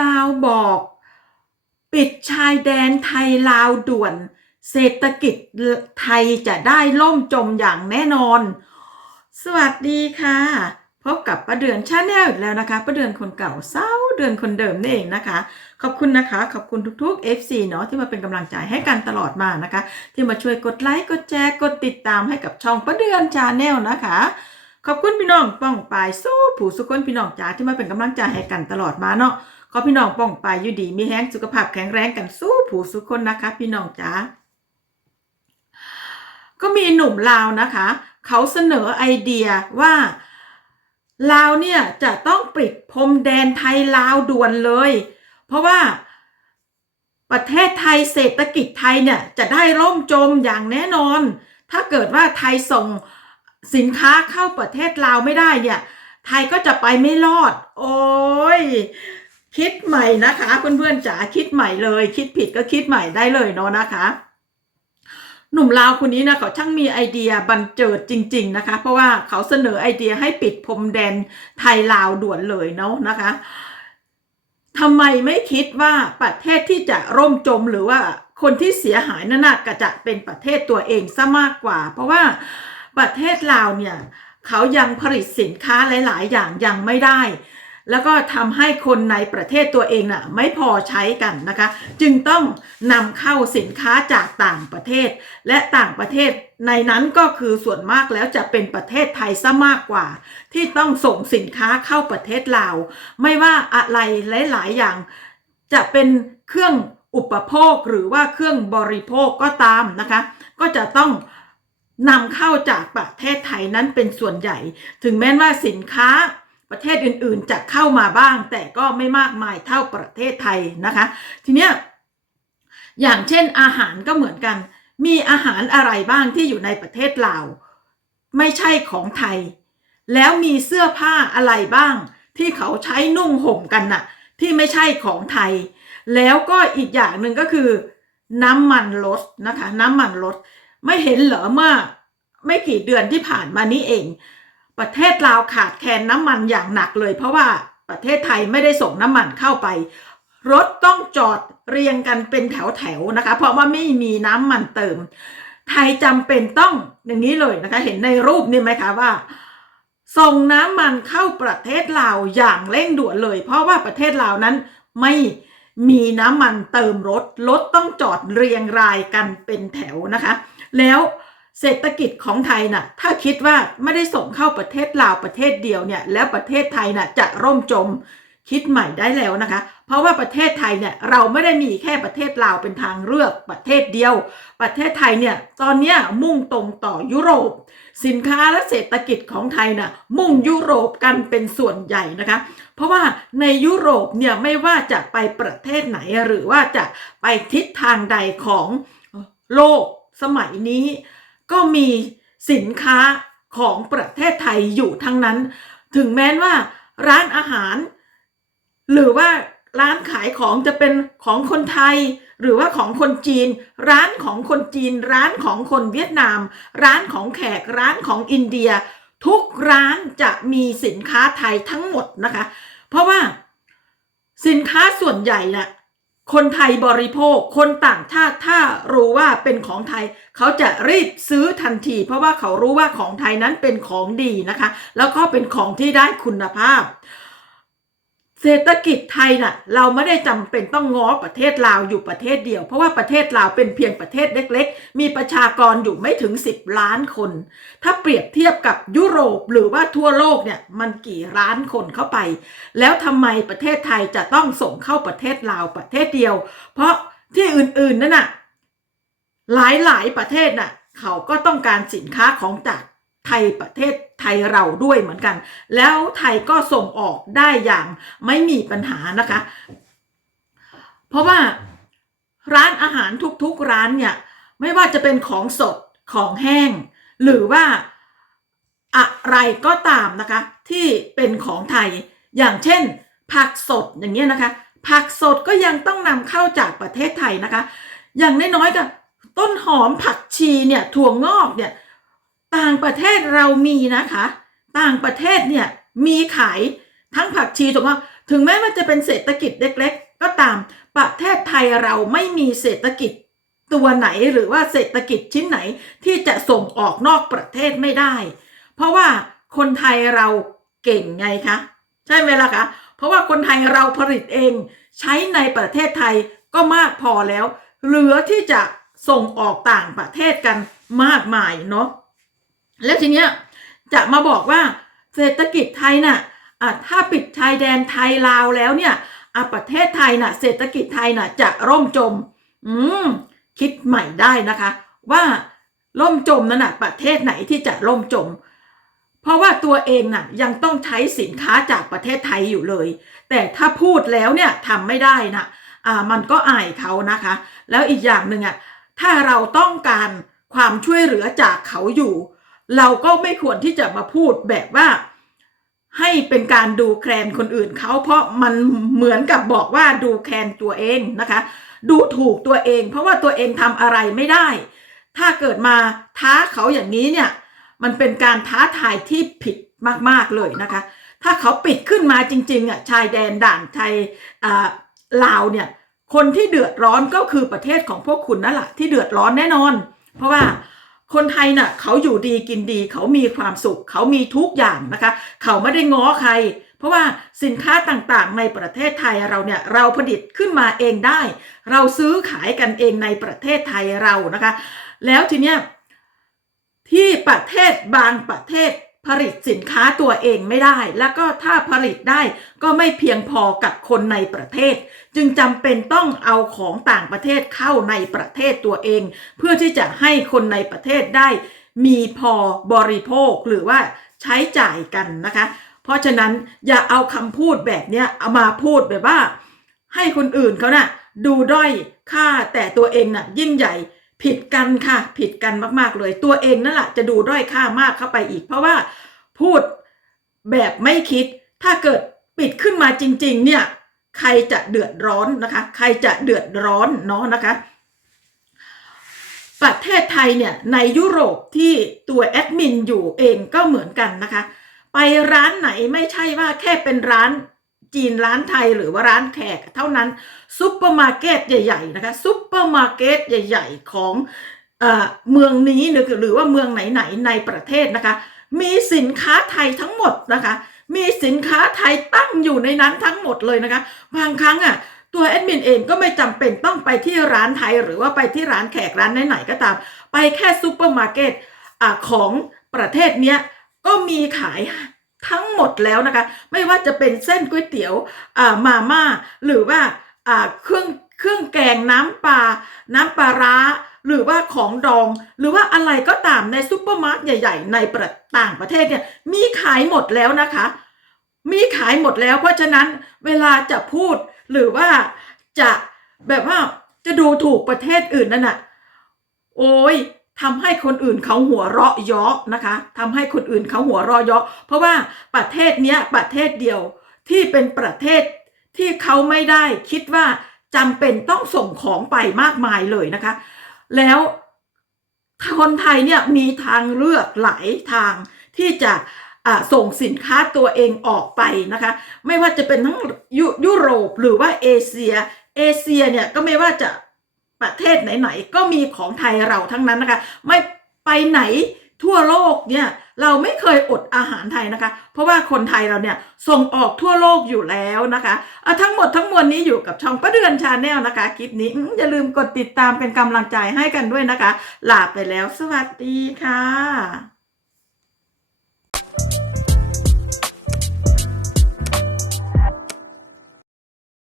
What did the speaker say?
ลาวบอก ปิดชายแดนไทยลาวด่วน เศรษฐกิจไทยจะได้ล่มจมอย่างแน่นอน สวัสดีค่ะ พบกับประเดือนชาแนลอีกแล้วนะคะประเดือนคนเก่าเศร้าเดือนคนเดิมนี่เองนะคะ ขอบคุณนะคะ ขอบคุณทุกๆ FC เนาะที่มาเป็นกำลังใจให้กันตลอดมานะคะ ที่มาช่วยกดไลค์กดแชร์กดติดตามให้กับช่องประเดือนชาแนลนะคะขอบคุณพี่น้องป้องปายสู้ผู้สุคนพี่น้องจ๋าที่มาเป็นกำลังใจให้กันตลอดมาเนาะ อพี่น้องป้องไปยอยู่ดีมีแห้งสุขภาพแข็งแรงกันสู้ผู้สุคนนะคะ พี่น้องจ๋าก็มีหนุ่มลาวนะคะ เขาเสนอไอเดียว่าลาวเนี่ยจะต้องปิดพรมแดนไทยลาวด่วนเลย เพราะว่าประเทศไทยเศรษฐกิจไทยเนี่ยจะได้ร่มจมอย่างแน่นอน ถ้าเกิดว่าไทยส่งสินค้าเข้าประเทศลาวไม่ได้เนี่ย ไทยก็จะไปไม่รอด โอ้ย คิดใหม่นะคะ เพื่อนๆจ๋าคิดใหม่เลย คิดผิดก็คิดใหม่ได้เลยเนาะนะคะ หนุ่มลาวคนนี้นะเขาช่างมีไอเดียบันเจิดจริง ๆนะคะ เพราะว่าเขาเสนอไอเดียให้ปิดพรมแดนไทยลาวด่วนเลยเนาะนะคะทำไมไม่คิดว่าประเทศที่จะร่มจมหรือว่าคนที่เสียหายนั่นน่ะก็จะเป็นประเทศตัวเองซะมากกว่า เพราะว่าประเทศลาวเนี่ยเขายังผลิตสินค้าหลาย ๆ อย่างยังไม่ได้ แล้วก็ทำให้คนในประเทศตัวเองน่ะไม่พอใช้กันนะคะ จึงต้องนำเข้าสินค้าจากต่างประเทศ และต่างประเทศในนั้นก็คือส่วนมากแล้วจะเป็นประเทศไทยซะมากกว่า ที่ต้องส่งสินค้าเข้าประเทศลาว ไม่ว่าอะไรหลาย ๆ อย่างจะเป็นเครื่องอุปโภคหรือว่าเครื่องบริโภคก็ตามนะคะ ก็จะต้องนำเข้าจากประเทศไทยนั้นเป็นส่วนใหญ่ ถึงแม้ว่าสินค้า ประเทศอื่นๆจะเข้ามาบ้าง แต่ก็ไม่มากมายเท่าประเทศไทยนะคะ ทีเนี้ยอย่างเช่นอาหารก็เหมือนกัน มีอาหารอะไรบ้างที่อยู่ในประเทศลาวไม่ใช่ของไทย แล้วมีเสื้อผ้าอะไรบ้าง ที่เขาใช้นุ่งห่มกันน่ะ ที่ไม่ใช่ของไทย แล้วก็อีกอย่างหนึ่งก็คือ น้ำมันลดนะคะ น้ำมันลด ไม่เห็นเหรอเมื่อไม่กี่เดือนที่ผ่านมานี้เอง ประเทศลาวขาดแคลนน้ำมันอย่างหนักเลย เพราะว่าประเทศไทยไม่ได้ส่งน้ำมันเข้าไป รถต้องจอดเรียงกันเป็นแถวๆนะคะ เพราะว่าไม่มีน้ำมันเติม ไทยจำเป็นต้องอย่างนี้เลยนะคะ เห็นในรูปนี่ไหมคะว่า ส่งน้ำมันเข้าประเทศลาวอย่างเร่งด่วนเลย เพราะว่าประเทศลาวนั้นไม่มีน้ำมันเติมรถ รถต้องจอดเรียงรายกันเป็นแถวนะคะ แล้ว เศรษฐกิจของไทยน่ะถ้าคิดว่าไม่ได้ส่งเข้าประเทศลาวประเทศเดียวเนี่ยแล้วประเทศไทยน่ะจะร่มจมคิดใหม่ได้แล้วนะคะ เพราะว่าประเทศไทยเนี่ยเราไม่ได้มีแค่ประเทศลาวเป็นทางเลือกประเทศเดียว ประเทศไทยเนี่ยตอนนี้มุ่งตรงต่อยุโรป สินค้าและเศรษฐกิจของไทยน่ะมุ่งยุโรปกันเป็นส่วนใหญ่นะคะ เพราะว่าในยุโรปเนี่ยไม่ว่าจะไปประเทศไหนหรือว่าจะไปทิศทางใดของโลกสมัยนี้ ก็มีสินค้าของประเทศไทยอยู่ทั้งนั้น ถึงแม้ว่าร้านอาหาร หรือว่าร้านขายของจะเป็นของคนไทย หรือว่าของคนจีน ร้านของคนจีน ร้านของคนเวียดนาม ร้านของแขกร้านของอินเดีย ทุกร้านจะมีสินค้าไทยทั้งหมดนะคะ เพราะว่าสินค้าส่วนใหญ่น่ะ คนไทยบริโภค คนต่างชาติถ้ารู้ว่าเป็นของไทย เขาจะรีบซื้อทันที เพราะว่าเขารู้ว่าของไทยนั้นเป็นของดีนะคะ แล้วก็เป็นของที่ได้คุณภาพ เศรษฐกิจไทยน่ะเราไม่ได้จำเป็นต้องง้อประเทศลาวอยู่ประเทศเดียว เพราะว่าประเทศลาวเป็นเพียงประเทศเล็ก ๆ มีประชากรอยู่ไม่ถึง 10 ล้านคน ถ้าเปรียบเทียบกับยุโรปหรือว่าทั่วโลกเนี่ยมันกี่ล้านคนเข้าไป แล้วทำไมประเทศไทยจะต้องส่งเข้าประเทศลาวประเทศเดียว เพราะที่อื่นๆนั่นน่ะหลายๆประเทศน่ะเขาก็ต้องการสินค้าของจาก ไทยประเทศไทยเราด้วยเหมือนกัน แล้วไทยก็ส่งออกได้อย่างไม่มีปัญหานะคะ เพราะว่าร้านอาหารทุกๆร้านเนี่ยไม่ว่าจะเป็นของสดของแห้ง หรือว่าอะไรก็ตามนะคะ ที่เป็นของไทยอย่างเช่น ผักสดอย่างเงี้ยนะคะ ผักสดก็ยังต้องนำเข้าจากประเทศไทยนะคะ อย่างน้อยๆก็ต้นหอมผักชีเนี่ยถั่วงอกเนี่ย ต่างประเทศเรามีนะคะ ต่างประเทศเนี่ยมีขายทั้งผักชีถั่วงอกถึงแม้ว่าจะเป็นเศรษฐกิจเล็ก ๆ ก็ตามประเทศไทยเราไม่มีเศรษฐกิจตัวไหนหรือว่าเศรษฐกิจชิ้นไหนที่จะส่งออกนอกประเทศไม่ได้ เพราะว่าคนไทยเราเก่งไงคะใช่ไหมล่ะคะเพราะว่าคนไทยเราผลิตเองใช้ในประเทศไทยก็มากพอแล้ว เหลือที่จะส่งออกต่างประเทศกันมากมายเนาะ แล้วทีเนี้ยจะมาบอกว่าเศรษฐกิจไทยน่ะอะถ้าปิดชายแดนไทยลาวแล้วเนี่ยประเทศไทยน่ะ เศรษฐกิจไทยน่ะ จะร่มจม อืมคิดใหม่ได้นะคะ ว่าล่มจมนั่นน่ะประเทศไหนที่จะล่มจม เพราะว่าตัวเองน่ะยังต้องใช้สินค้าจากประเทศไทยอยู่เลย แต่ถ้าพูดแล้วเนี่ยทำไม่ได้นะอ่ามันก็อายเขานะคะ แล้วอีกอย่างหนึ่งอะถ้าเราต้องการความช่วยเหลือจากเขาอยู่ เราก็ไม่ควรที่จะมาพูดแบบว่าให้เป็นการดูแคลนคนอื่นเขาเพราะมันเหมือนกับบอกว่าดูแคลนตัวเองนะคะ ดูถูกตัวเอง เพราะว่าตัวเองทำอะไรไม่ได้ ถ้าเกิดมาท้าเขาอย่างนี้เนี่ย มันเป็นการท้าทายที่ผิดมากๆเลยนะคะ ถ้าเขาปิดขึ้นมาจริงๆอะชายแดนด่านไทยลาวเนี่ย คนที่เดือดร้อนก็คือประเทศของพวกคุณนั่นแหละที่เดือดร้อนแน่นอน เพราะว่า คนไทยน่ะเขาอยู่ดีกินดี เขามีความสุข เขามีทุกอย่างนะคะ เขาไม่ได้ง้อใคร เพราะว่าสินค้าต่างๆ ในประเทศไทยเราเนี่ยเราผลิตขึ้นมาเองได้ เราซื้อขายกันเองในประเทศไทยเรานะคะ แล้วทีเนี้ยที่ประเทศบางประเทศ ผลิตสินค้าตัวเองไม่ได้ แล้วก็ถ้าผลิตได้ก็ไม่เพียงพอกับคนในประเทศ จึงจำเป็นต้องเอาของต่างประเทศเข้าในประเทศตัวเอง เพื่อที่จะให้คนในประเทศได้ มีพอบริโภคหรือว่าใช้จ่ายกันนะคะ เพราะฉะนั้นอย่าเอาคำพูดแบบเนี้ยเอามาพูดแบบว่า ให้คนอื่นเขาน่ะดูด้อยค่าแต่ตัวเองน่ะยิ่งใหญ่ ผิดกันค่ะ ผิดกันมาก ๆ เลย ตัวเองนั่นแหละจะดูด้อยค่ามากเข้าไปอีก เพราะว่าพูดแบบไม่คิด ถ้าเกิดปิดขึ้นมาจริง ๆ เนี่ย ใครจะเดือดร้อนนะคะ ใครจะเดือดร้อนเนาะนะคะ ประเทศไทยเนี่ยในยุโรปที่ตัวแอดมินอยู่เองก็เหมือนกันนะคะ ไปร้านไหนไม่ใช่ว่าแค่เป็นร้าน จีนร้านไทยหรือว่าร้านแขกเท่านั้นซุปเปอร์มาร์เก็ตใหญ่ๆนะคะซุปเปอร์มาร์เก็ตใหญ่ ๆ ของเมืองนี้หรือว่าเมืองไหนๆในประเทศนะคะ มีสินค้าไทยทั้งหมดนะคะ มีสินค้าไทยตั้งอยู่ในนั้นทั้งหมดเลยนะคะบางครั้งอะตัวแอดมินเองก็ไม่จำเป็นต้องไปที่ร้านไทย หรือว่าไปที่ร้านแขกร้านไหนๆก็ตาม ไปแค่ซูเปอร์มาร์เก็ตของประเทศเนี้ยก็มีขาย ทั้งหมดแล้วนะคะ ไม่ว่าจะเป็นเส้นก๋วยเตี๋ยวอ่ามาม่าหรือว่าอ่าเครื่องเครื่องแกงน้ำปลาน้ำปลาร้าหรือว่าของดองหรือว่าอะไรก็ตามในซูเปอร์มาร์เก็ตใหญ่ ๆ ในประต่างประเทศเนี่ยมีขายหมดแล้วนะคะ มีขายหมดแล้ว เพราะฉะนั้นเวลาจะพูดหรือว่าจะแบบว่าจะดูถูกประเทศอื่นนั่นน่ะ โอ้ย ทำให้คนอื่นเขาหัวเราะเยาะนะคะทำให้คนอื่นเขาหัวเราะเยาะ เพราะว่าประเทศเนี้ยประเทศเดียวที่เป็นประเทศที่เขาไม่ได้คิดว่าจำเป็นต้องส่งของไปมากมายเลยนะคะ แล้วคนไทยเนี่ยมีทางเลือกหลายทางที่จะส่งสินค้าตัวเองออกไปนะคะ ไม่ว่าจะเป็นทั้งยยุโรปหรือว่าเอเชีย เอเชียเนี่ยก็ไม่ว่าจะ ประเทศไหนๆก็มีของไทยเราทั้งนั้นนะคะ ไม่ไปไหนทั่วโลกเนี่ยเราไม่เคยอดอาหารไทยนะคะ เพราะว่าคนไทยเราเนี่ยส่งออกทั่วโลกอยู่แล้วนะคะอะทั้งหมดทั้งมวลนี้อยู่กับช่องประเดือนชาแนลนะคะ คลิปนี้อืมอย่าลืมกดติดตามเป็นกำลังใจให้กันด้วยนะคะ ลาไปแล้วสวัสดีค่ะ